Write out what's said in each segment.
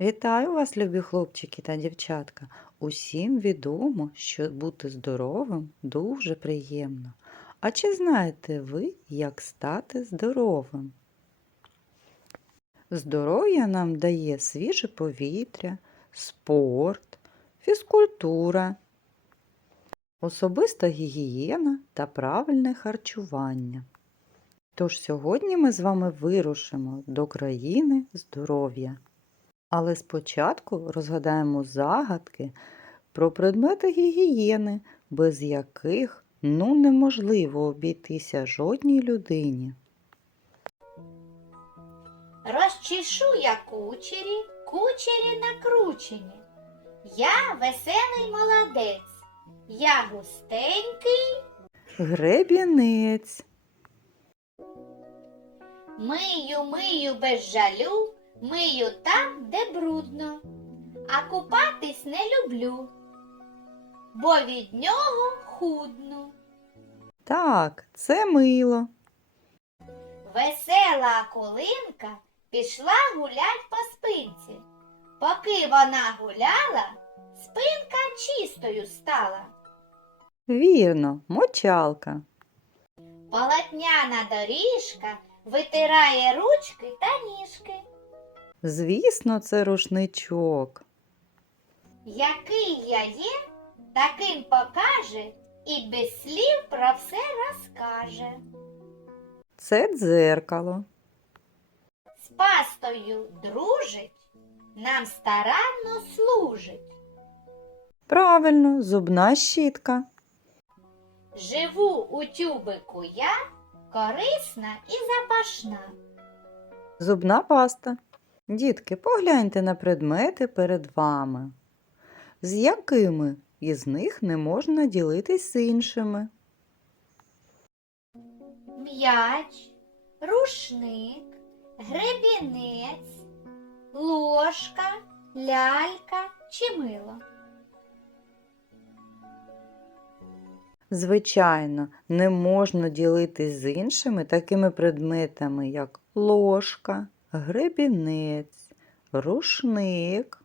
Вітаю вас, любі хлопчики та дівчатка. Усім відомо, що бути здоровим дуже приємно. А чи знаєте ви, як стати здоровим? Здоров'я нам дає свіже повітря, спорт, фізкультура, особиста гігієна та правильне харчування. Тож сьогодні ми з вами вирушимо до країни здоров'я. Але спочатку розгадаємо загадки про предмети гігієни, без яких ну неможливо обійтися жодній людині. Розчешу я кучері, кучері накручені. Я веселий молодець, я густенький, Гребінець, мию, мию без жалю, мию там, де брудно, а купатись не люблю, бо від нього худну. так, це мило. Весела акулинка пішла гулять по спинці. Поки вона гуляла, спинка чистою стала. Вірно, мочалка. Полотняна доріжка витирає ручки та ніжки. Звісно, це рушничок. Який я є, таким покаже і без слів про все розкаже. Це дзеркало. З пастою дружить, нам старанно служить. Правильно, зубна щітка. Живу у тюбику я, корисна і запашна. Зубна паста. Дітки, погляньте на предмети перед вами. З якими із них не можна ділитись з іншими? М'яч, рушник, гребінець, ложка, лялька чи мило. Звичайно, не можна ділитись з іншими такими предметами, як ложка, гребінець, рушник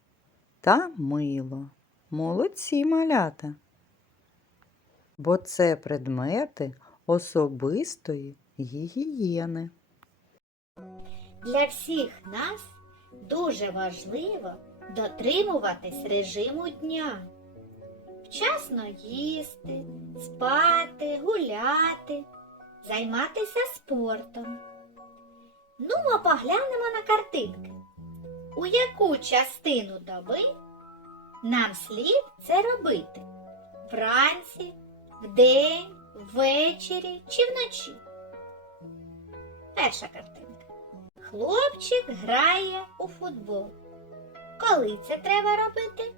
та мило. Молодці малята. Бо це предмети особистої гігієни. Для всіх нас дуже важливо дотримуватись режиму дня. Вчасно їсти, спати, гуляти, займатися спортом. Ну, ми поглянемо на картинки. У яку частину доби нам слід це робити? Вранці, вдень, ввечері чи вночі? Перша картинка. Хлопчик грає у футбол. Коли це треба робити?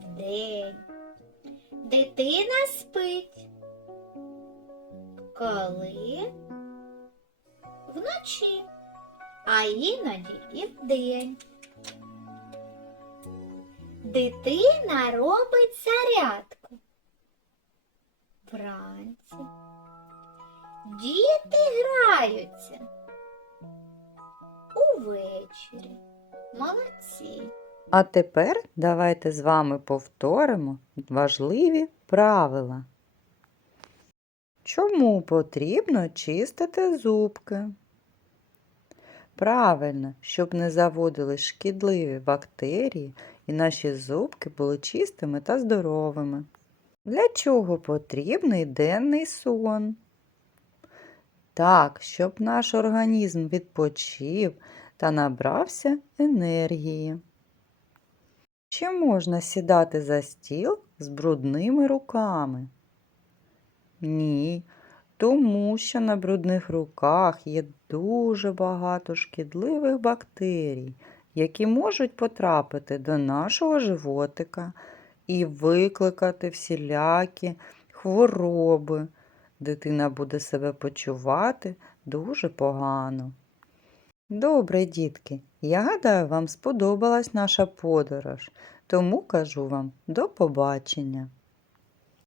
Вдень. Дитина спить. Коли? Вночі, а іноді і вдень. Дитина робить зарядку. Вранці. Діти граються. Увечері. Молодці. А тепер давайте з вами повторимо важливі правила. Чому потрібно чистити зубки? Правильно, щоб не заводили шкідливі бактерії і наші зубки були чистими та здоровими. Для чого потрібний денний сон? Так, щоб наш організм відпочив та набрався енергії. Чи можна сідати за стіл з брудними руками? Ні, тому що на брудних руках є дуже багато шкідливих бактерій, які можуть потрапити до нашого животика і викликати всілякі хвороби. Дитина буде себе почувати дуже погано. Добре, дітки, я гадаю, вам сподобалась наша подорож, тому кажу вам до побачення.